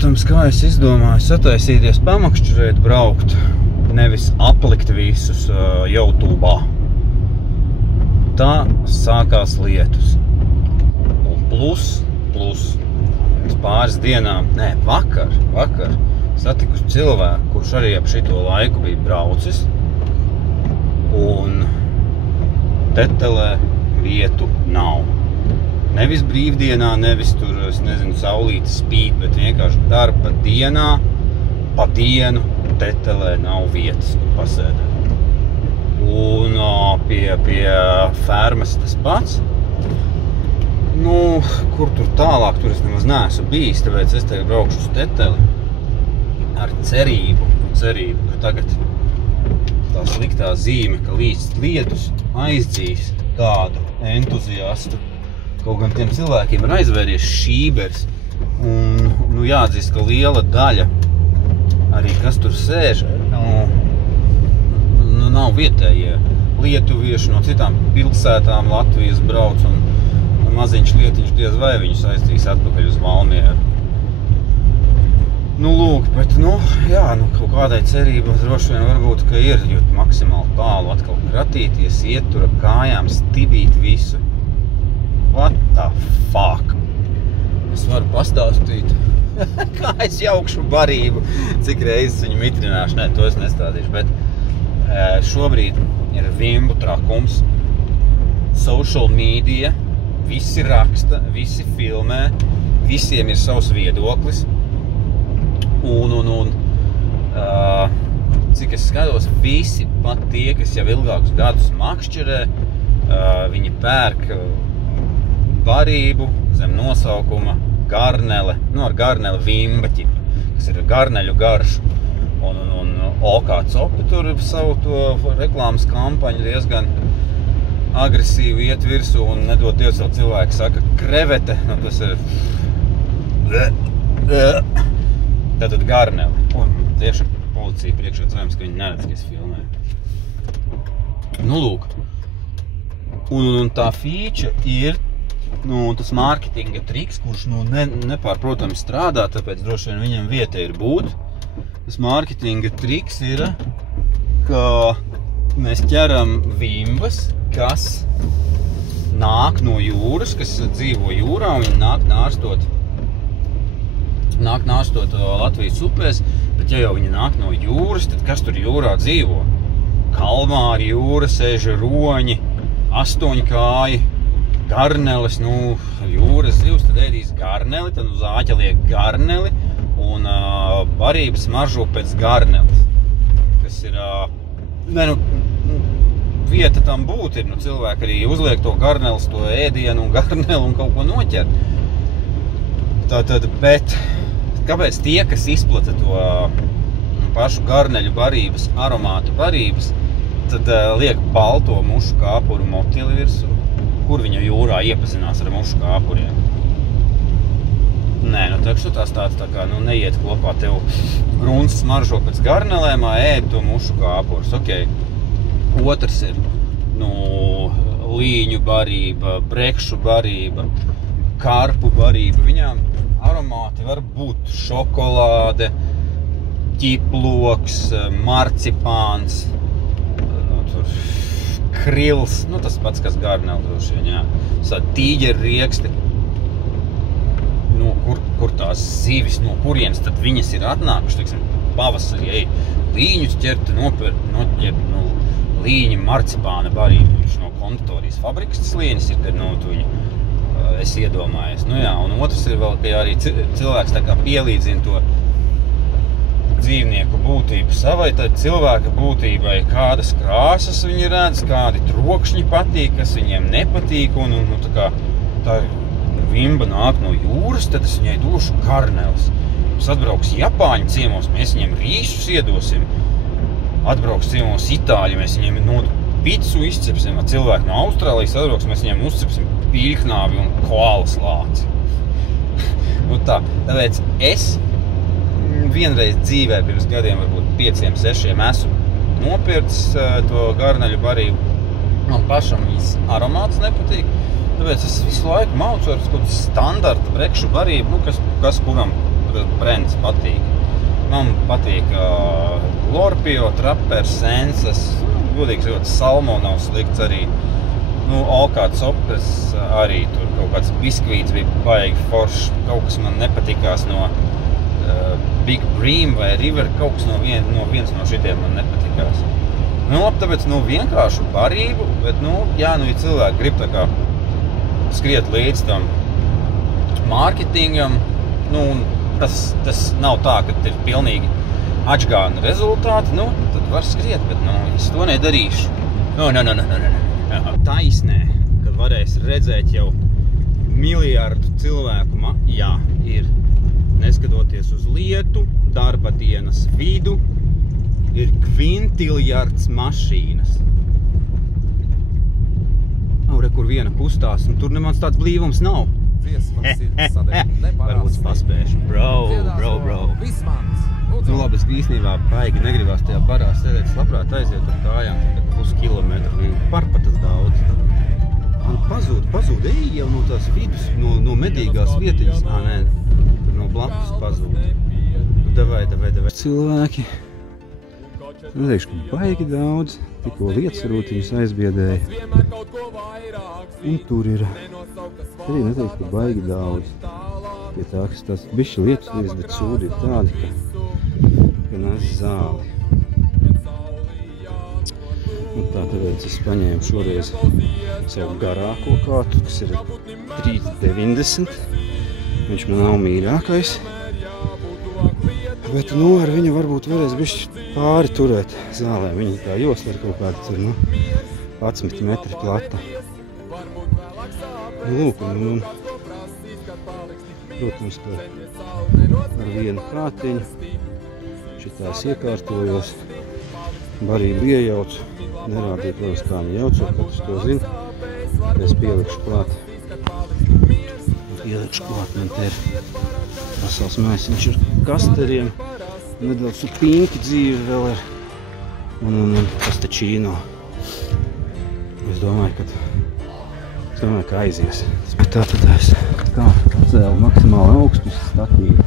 protams, kā es izdomāju sataisīties pamakšķurēt braukt, nevis aplikt visus YouTube'ā. Tā sākās lietus. Un plus, pāris dienām, vakar satikusi cilvēku, kurš arī ap šito laiku bija braucis, un Tetelē vietu nav. Nevis brīvdienā, nevis tur, es nezinu, saulīte spīd, bet vienkārši darba dienā, pa dienu Tetelē nav vietas, kur pasēdēt. Un pie fermas tas pats. Kur tur tālāk, tur es nemaz neesmu bijis, tāpēc es tagad braukšu uz Teteli ar cerību, ka tagad tā sliktā zīme, ka lietus aizdzīs kādu entuziastu. Kaut gan tiem cilvēkiem ir aizvēries šībers, un jāatzīst, ka liela daļa arī, kas tur sēž, nav vietējie lietuvieši no citām pilsētām Latvijas brauc, un maziņš lietiņš diez vai viņus aizdīs atpakaļ uz Valmieru. Lūk, bet, kaut kādai cerība droši vien varbūt, ka ir, jo maksimāli tālu atkal kratīties, iet tur ar kājām, stibīt visu. What the fuck? Es varu pastāstīt, kā es jaukšu barību, cik reizes viņu mitrināšu. Nē, to es nestādīšu, bet šobrīd ir vimbu trakums, social media, visi raksta, visi filmē, visiem ir savs viedoklis. Cik es skatos, visi, pat tie, kas jau ilgākus gadus makšķerē, viņi pērk barību zem nosaukuma garnele, ar garneli vimba ķipa, kas ir garneļu garšu. Un OK Copi tur savu to reklāmas kampaņu diezgan agresīvi iet virsū, un nedod Dievs vēl cilvēki saka krevete, tas ir tātad garneli. Un tieši policija priekšā cerams, ka viņi neredz, ka es filmēju. Lūk. Un tā feature ir, tas mārketinga triks, kurš, nepārprotami strādā, tāpēc droši vien viņam vieta ir būt. Tas mārketinga triks ir, ka mēs ķeram vimbas, kas nāk no jūras, kas dzīvo jūrā, un viņi nāk nārstot Latvijas upēs, bet ja jau viņi nāk no jūras, tad kas tur jūrā dzīvo? Kalmāri, jūras eži, roņi, astoņkāji, garneles, jūras zivs, tad ēdīs garneli, tad uz āķa liek garneli, un barības maržo pēc garneles, kas ir, vieta tam būt ir, cilvēki arī uzliek to garneles, to ēdienu un garneli un kaut ko noķer. Tātad, bet kāpēc tie, kas izplata to pašu garneļu barības, aromātu barības, tad liek balto mušu kāpuru motili virsū, kur viņa jūrā iepazinās ar mušu kāpuriem? Nē, tās tāds tā kā, neiet kopā, tev gruns smaržo pēc garnelēmā, ēd to mušu kāpurus, ok. Otrs ir, līņu barība, brekšu barība, karpu barība. Viņām aromāti var būt šokolāde, ķiploks, marcipāns, krils, tas pats, kas garneli droši vien, jā. Tīģeri rieksti. Kur tās zivis, no kurienes tad viņas ir atnākuši, teiksim, pavasarī, līņus ķert, noķert, līņi marcipāna barība. Viņš no konditorijas fabrikas tas līnis ir, kad, es iedomājos. Un otrs ir vēl, ka arī cilvēks tā kā pielīdzina to dzīvnieku būtību savai, tad cilvēka būtībai kādas krāsas viņi redz, kādi trokšņi patīk, kas viņiem nepatīk, un tā vimba nāk no jūras, tad es viņai došu garneles. Mums atbrauks Japāņu ciemos, mēs viņiem rīšus iedosim. Atbrauks ciemos Itāļi, mēs viņiem picu izcepsim. Cilvēki no Austrālijas atbrauks, mēs viņiem uzcepsim pīļknāvi un koalas lāci. Tāpēc es vienreiz dzīvē pirms gadiem, varbūt 5-6, esmu nopircis to garneļu barību. Man pašam viņas aromāts nepatīk. Tāpēc es visu laiku maucu ar kaut standarta brekšu barību, kas kuram brands patīk. Man patīk Lorpio, Trapper, Sensas, godīgi sakot, Salmo nav slikts arī. Alkāds opes arī tur kaut kāds biskvīts bija baigi foršs, kaut kas man nepatikās no Big Bream vai River, kaut kas no viens no šitiem man nepatikās. Tāpēc, vienkāršu barību, bet, ja cilvēki grib tā kā skriet līdz tam mārketingam, tas nav tā, ka ir pilnīgi atžgāna rezultāti, tad var skriet, bet, es to nedarīšu. Taisnē, kad varēs redzēt jau miljardu cilvēku, ir, neskatoties uz lietu, darba dienas vidu, ir kvintiljards mašīnas. Kur viena kustās, un tur nemaz tāds blīvums nav. Varbūt paspēšu. Bro. Labi, es īstenībā baigi negribās tajā barā sēdēt, es labprāt aiziet ar kājām, kad puskilometru parpatas daudz. Man pazūd, jau no tās vidus, no medīgās vietiņas. Nē, tur no blakus pazūd. Davai. Cilvēki. Neteikšu, ka baigi daudz, tikko vietas rūtiņus aizbiedēja. Un tur ir, arī neteikšu, ka baigi daudz. Pie tā, kas tās bišķi lietus, bet sūdi ir tādi, ka nes zāli. Tāpēc es paņēmu šoreiz savu garāko kātu, kas ir 3,90. Viņš man nav mīļākais. Bet, ar viņu varbūt varēs bišķi pāri turēt zālēm. Viņa tā josla ir kaut kāda tur, 11 metri plata. Protams, ka ar vienu kātiņu šitās iekārtojos, barību iejaucu, nerādīju, protams, kā viņi jauco, katrs to zina. Es pielikšu klāt, man te ir vesels maisiņš ar kasteriem, nedaudz pinki dzīve vēl ir, un pastačīno. Es domāju, ka aizies. Bet tātad es atcēlu maksimāli augstus statīvu,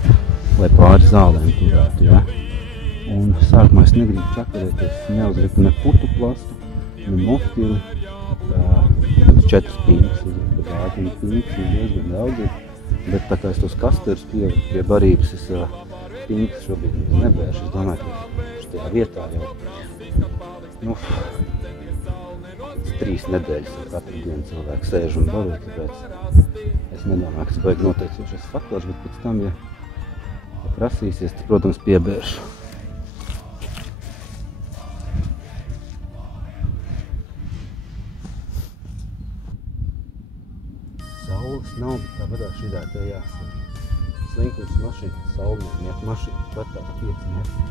lai pāri zālēm turētu, ja? Un sākumā es negribu čakarēties, neuzliku ne putu plastu, ne mofili, 4 pinkas, bet ātīgi pinkas ir diezgan daudz. Bet tā kā es tos kasterus pieliku pie barības, es pinkas šobrīd nebēršu. Es domāju, ka šajā vietā jau 3 nedēļas ar katru dienu cilvēku sēž un baro, tāpēc es nedomāju, ka tas baigi noteicošais faktors, bet pēc tam, ja prasīsies, tad, protams, piebēršu. Saules nav, bet tāpatās šitā te jāsaka. Slinkums mašīna, saulnieku mašīnas, pretās 5 metri.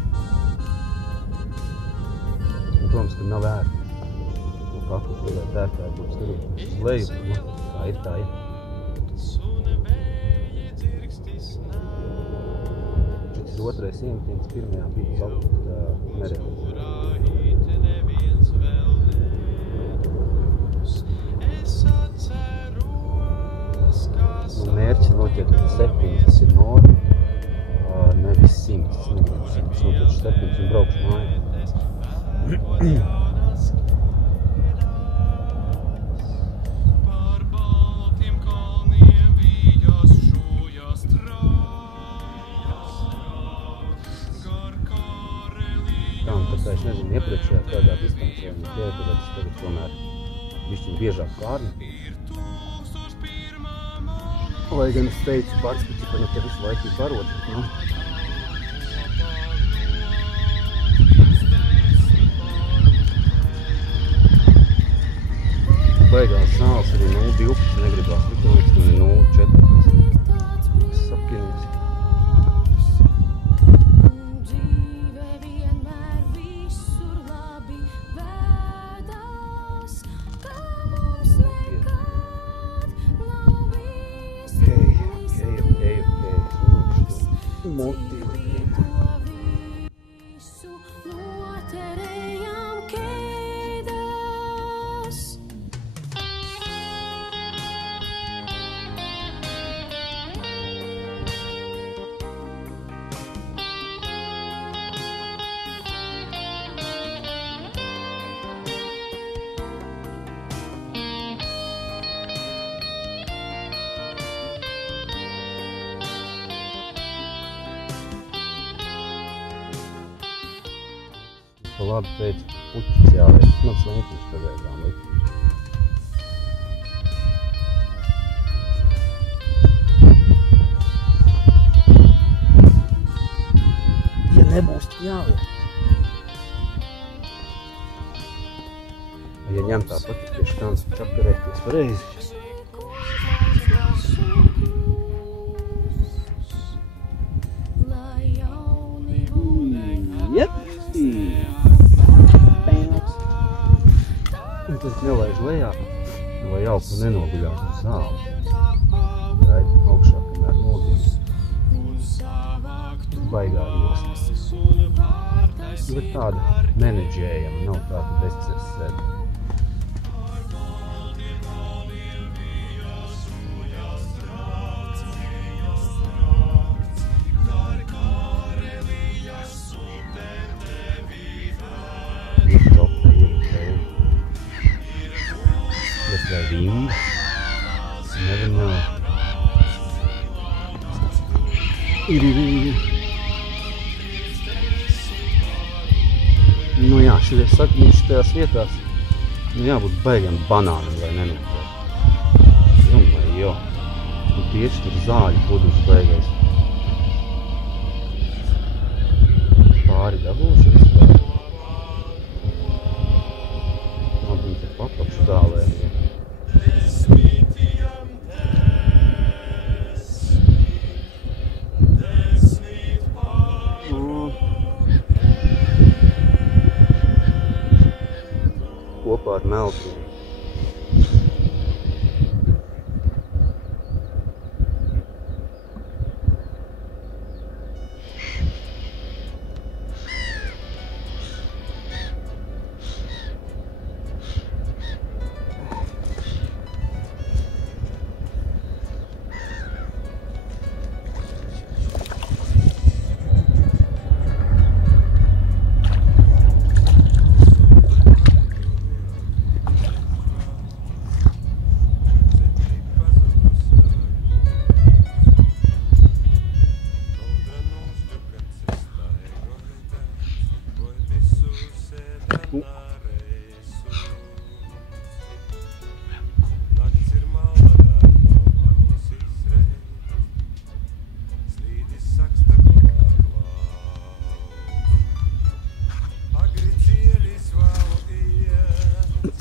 Un, protams, ka nav ērti. Un kaklu turēt ērtāk, būtu skatīt uz leju, kā ir tā, ja. Šitas otrais iemetiens pirmajā bija palūkt nerealizēt. Mērķis noķert 7, tas ir norma, nevis 100, es negribu 100, noķeršu 7 un braukšu mājā. Tā, un tāpēc es nezinu, iepriekšējā kādā distancē viņi pieturēt, es tagad tomēr bišķiņ biežāk kārni. Lai gan es teicu pats, ka ne te visu laiku ir barot, Baigās zāles arī 0,12 negribās, bet man liekas, man ir 0,4. Es sapkinies. Pa labi teica, puķis jāliek. Tas man slinkums pagaidām likt. Ja nebūs, tad jāliek. Ja ņem tāpat, tad pie škāns čakarēties pareizi. Un tas nelaiž lejā, lai elpa nenoguļās uz zāli. Raida augšā, kamēr nogiem. Baigā josta. Bet tāda menedžējama, nav tāda bezceļas sēda. Rinda. Never know. Ir. Nu jā, šities saka, mums šitajās vietās jābūt baigiem banāniem, lai nenotēr. Jo. Un tieši tur zāļu pudus baigais. Pāri dabūšu vispār. Labi, te papakšu zālēm. Kopā ar meltiem.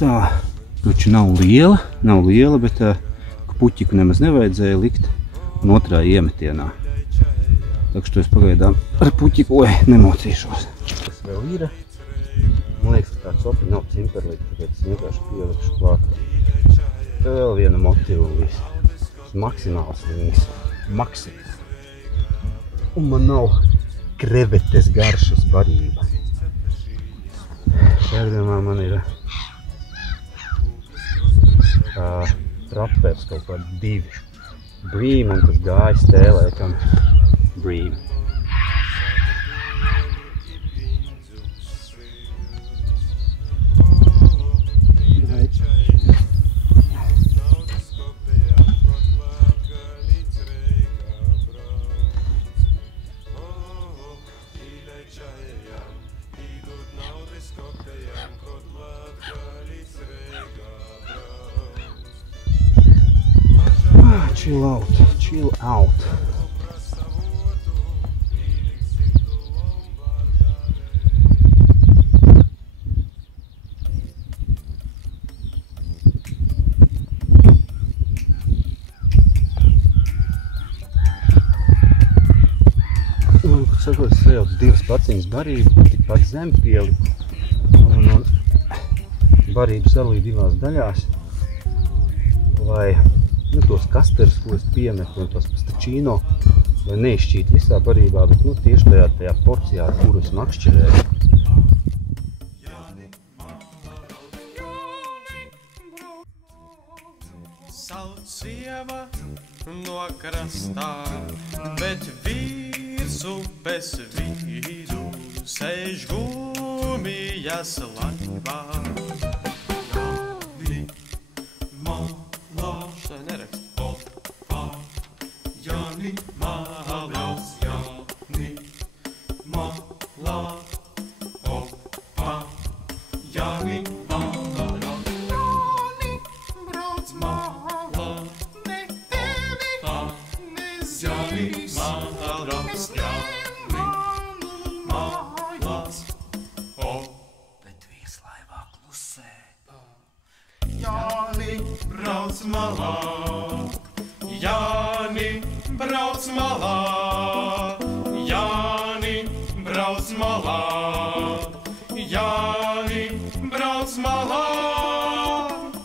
Tā, taču nav liela, bet puķiku nemaz nevajadzēja likt un otrā iemetienā. Tā, to es pagaidām ar puķiku, nemocīšos. Tas vēl ir. Man liekas, ka tā copi nav cimperlīta, tāpēc es vienkārši pielikšu klāt. Tā vēl viena motiva un viss. Maksimāls slings. Maksimāls. Un man nav krevetes garšas barība. Šērdienā man ir trappers kaut kādi 2 brīm un tas gājis tēlēkam brīm. Chill out. Sakot, es sajaucu 2 paciņas barību, tikpat zem pieliku. Un barību salīju 2 daļās, lai tos kasterus, ko es piemetu, un tos pastačīno, lai neizšķīt visā barībā, bet tieši tajā porcijā, kuru es makšķerēju. Sauc sieva no krastā, bet vīrs upes vidū sēž gumijas laivā. brauc malā, Jāni, brauc malā.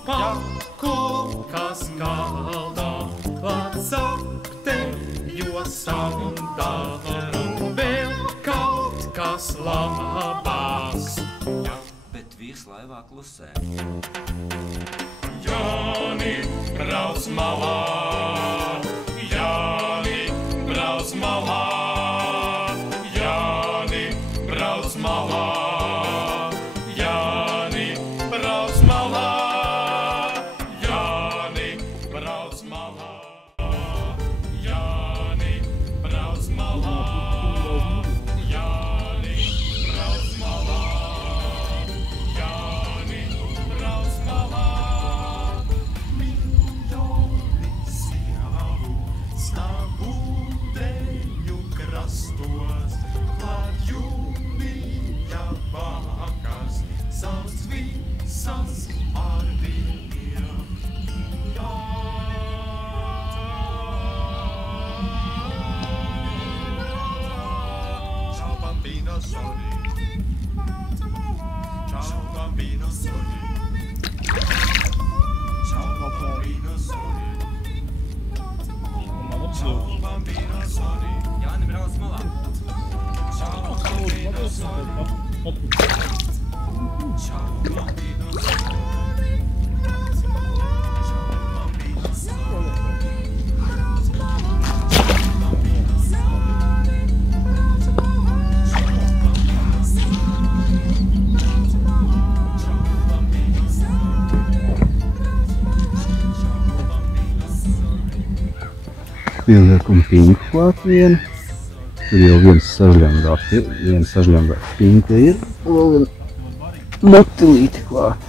Ja kaut kas galdā var sapte, jo sandā, un vēl kaut kas labās. Ja, bet vīrs laivā klusē. Jāni, brauc malā, Jāni, brauc malā, Jāni, brauc malā, Jāni, brauc malā, Jāni, brauc malā, Jāni, brauc malā, Jāni, brauc malā, Jāni, brauc malā. Krastos, klāt jūnija vakars, sauc visas ar viņiem. Ciao bambino soli, ciao bambino soli, ciao bambino soli, ciao bambino soli. Jāni, brauc malā. Ciao bambino soli, ciao bambino soli, ciao bambino soli. Pieliekam pinku klāt vienu. Tur jau viens sažļambā pinka ir. Vēl viena motilīti klāt.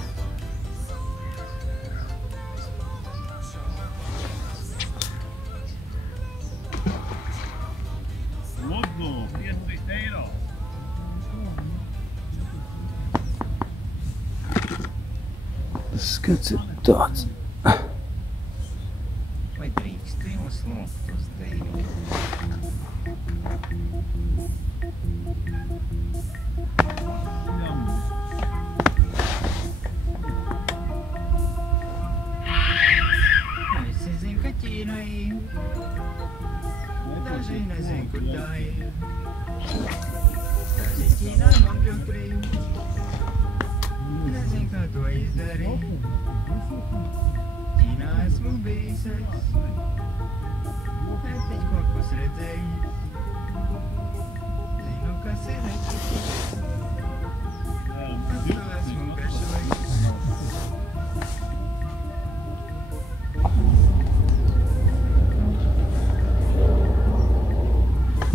Lūdzu, 50 eiro. Skats ir tāds. Vai drīkst jums lūgt uz deju? Visi zin, ka Ķīna ir. Daži nezin, kur tā ir. Daži Ķīnā nokļūt. Nezin, kā to izdarīt. Ķīnā esmu bijis es. Taču kaut kas redzējis. Zinu, kas ir redzējis. Tu esmu garšojis.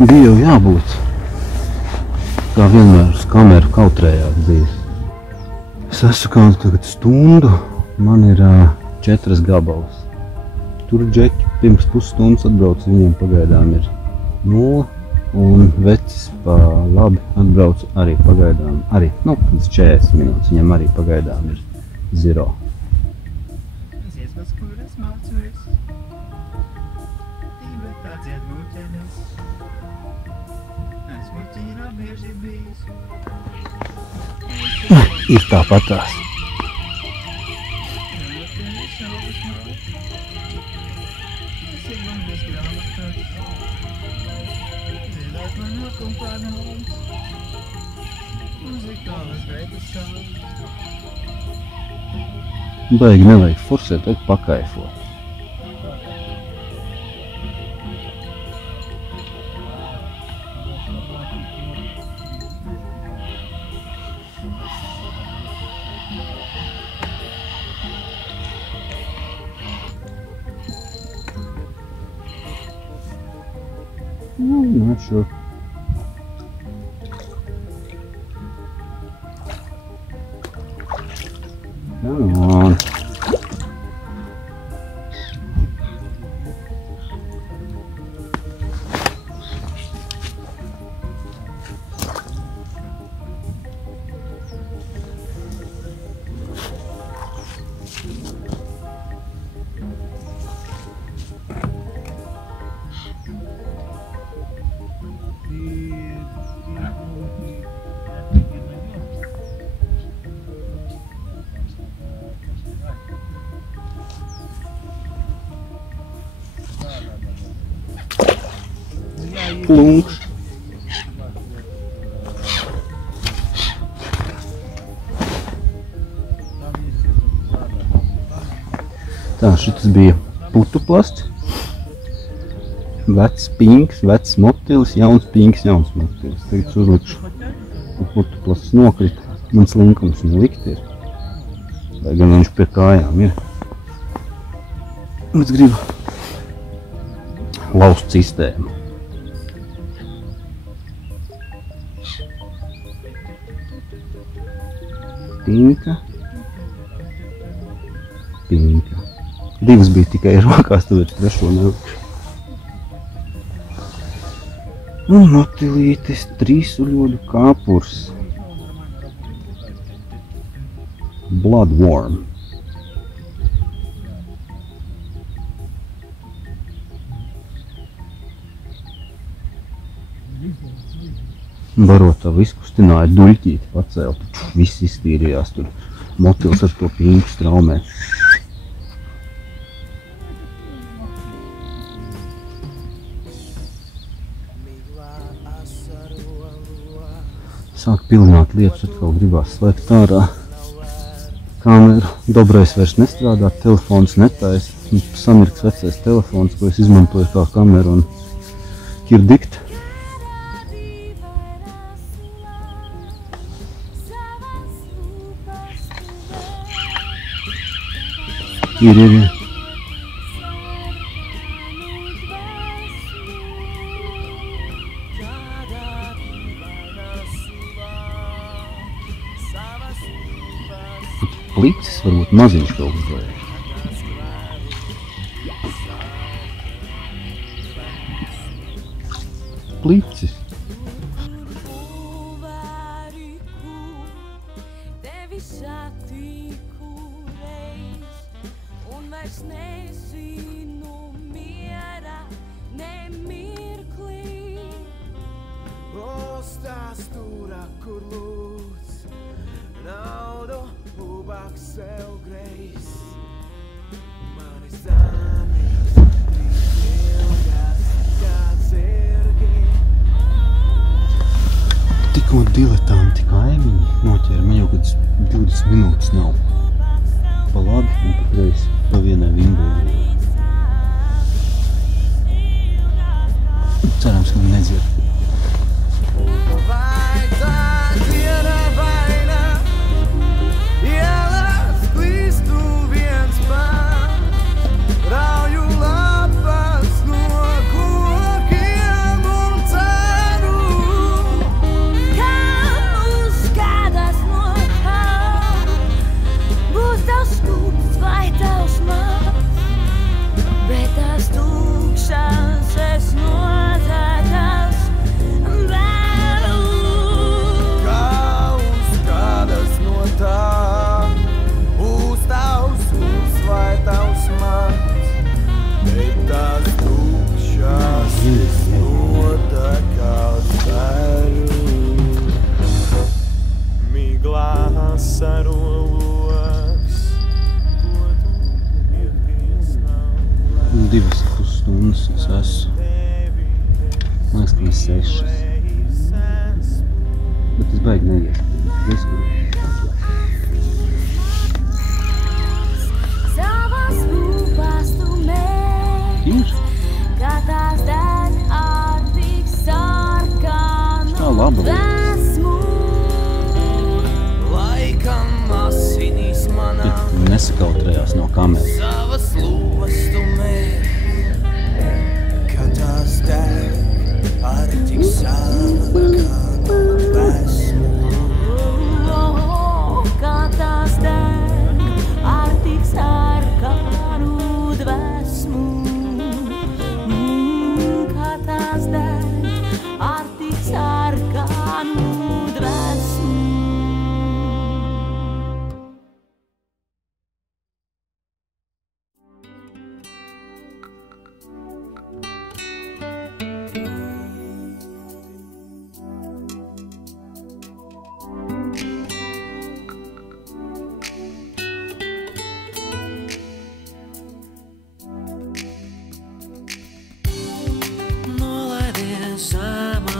Bija jau jābūt. Kā vienmēr uz kameru kautrējāt bijis. Es esmu kādu tagad stundu. Man ir 4 gabalas. Tur džeķi pirms pusstundas atbrauc, viņiem pagaidām ir 0. Un vecis pa labi atbrauc arī pagaidām. Arī, pēc 40 minūtes viņam arī pagaidām ir 0. Dziesmas, kuras mācos, Tībetā dzied mūķenes. Esmu Ķīnā bieži bijis. Ir tāpatās. Baigi nevajag forsēt, vajag pakaifot. Not sure. Come on. Plunkš. Tā, šitas bija putuplasts. Vecs pinks, vecs motilis, jauns pinks, jauns motilis. Tagad uzlikšu. Putuplasts nokrita. Mans linkums nelikt ir. Vai gan viņš pie kājām ir. Es gribu laust sistēmu. Pinka. Pinka. Divas bija tikai rokās, tāpēc trešo nelikšu. Un motilītes, trīsuļoļu kāpurs. Bloodworm. Barotā izkustināja duļķīti pacēl. Viss iztīrījās tur. Motils ar to pinku straumē. Sāk pilināt lietas, atkal gribās slēgt ārā. Kameru dobrais vairs nestrādā, telefons netais. Samirks vecais telefons, ko es izmantoju kā kameru un kirdikt. Ir. Plicis varbūt maziņš kaut kas vajag. Plicis. Tikko diletanti kaimiņi noķēra, man jau kāds 20 minūtes nav. Pa labi un patreiz pa vienai vingui. Cerams, ka man nedzird. Divas pusstundas es esmu. Man liekas, ka ir 6. Bet es baigi neies. Ir? Tā laba. Nesakautrējās no kameras.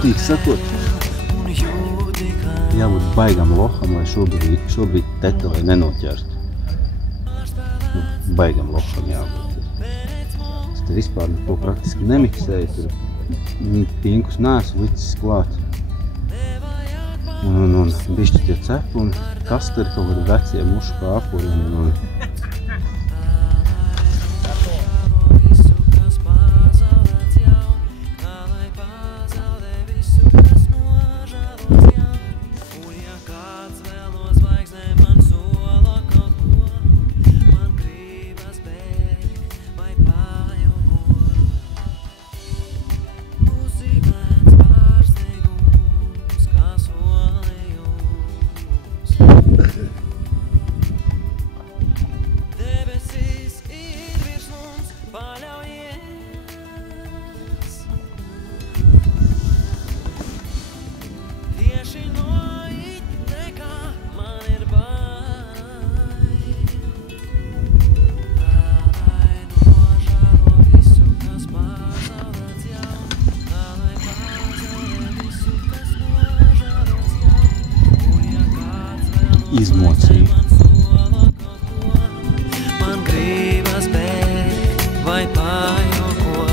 godīgi sakot, jābūt baigam loham, lai šobrīd tetelē nenoķertu. Baigam loham jābūt. Es te vispār neko praktiski nemiksēju, tur pinkus neesmu licis klāt. Un bišķi tie cepi un kasteri kaut kādi vecie mušu kāpuri un izmocīju. Man gribas bēgt vai pajokot,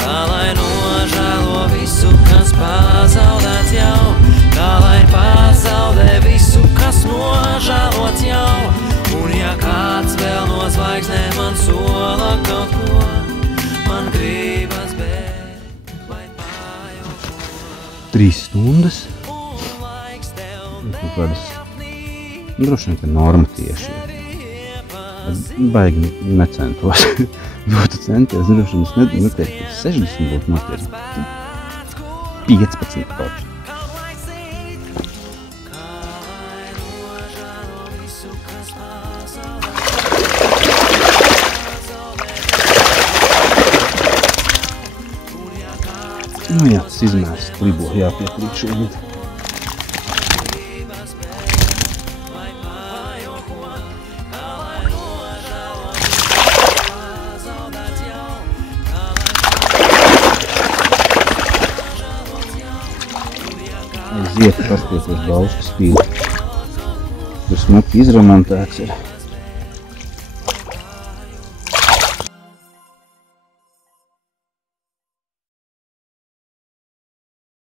kā lai nožēlo visu, kas pazaudēts jau, kā lai pazaudē visu, kas nožēlots jau. Un ja kāds vēl no zvaigznēm man sola kaut ko, man gribas bēgt vai pajokot. 3 stundas. Un laiks tev Kaut kādas, droši vien, ka norma tieši. Baigi necentos. Būtu centies, droši vien, es neteiktu, ka 60 būtu notiek. 15 taču. Nu jā, tas izmērs klibo jāpiekrīt šogad. Aiziet, paskatieties Bauskas pīli. Tur smuki izremontēts ir.